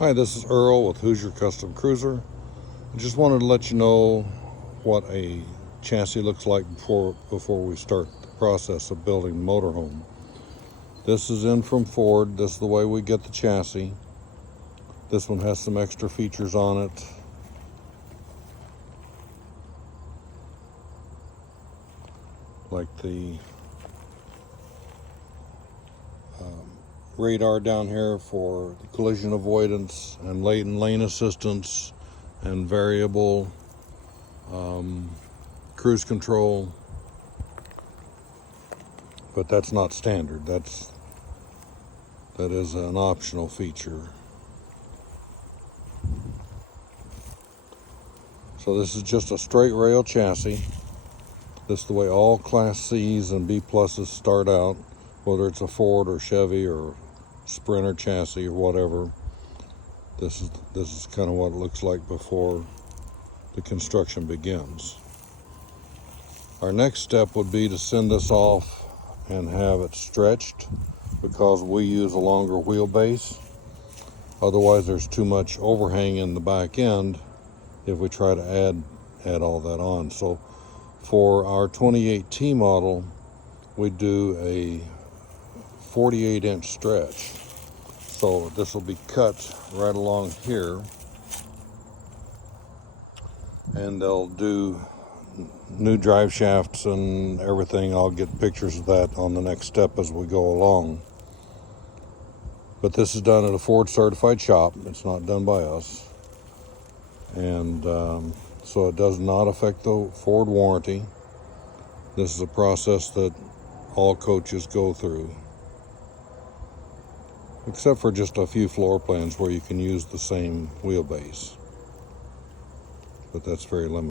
Hi, this is Earl with Hoosier Custom Cruiser. I just wanted to let you know what a chassis looks like before we start the process of building the motorhome. This is in from Ford. This is the way we get the chassis. This one has some extra features on it, like the radar down here for collision avoidance and lane assistance and variable cruise control, but that's not standard. That is an optional feature. So this is just a straight rail chassis. This is the way all Class C's and B pluses start out, whether it's a Ford or Chevy or Sprinter chassis or whatever. This is kind of what it looks like before the construction begins. Our next step would be to send this off and have it stretched, because we use a longer wheelbase. Otherwise there's too much overhang in the back end if we try to add all that on. So for our 28T model, we do a 48-inch stretch. So this will be cut right along here, and they'll do new drive shafts and everything. I'll get pictures of that on the next step as we go along. But this is done at a Ford certified shop. It's not done by us. And so it does not affect the Ford warranty. This is a process that all coaches go through, except for just a few floor plans where you can use the same wheelbase, but that's very limited.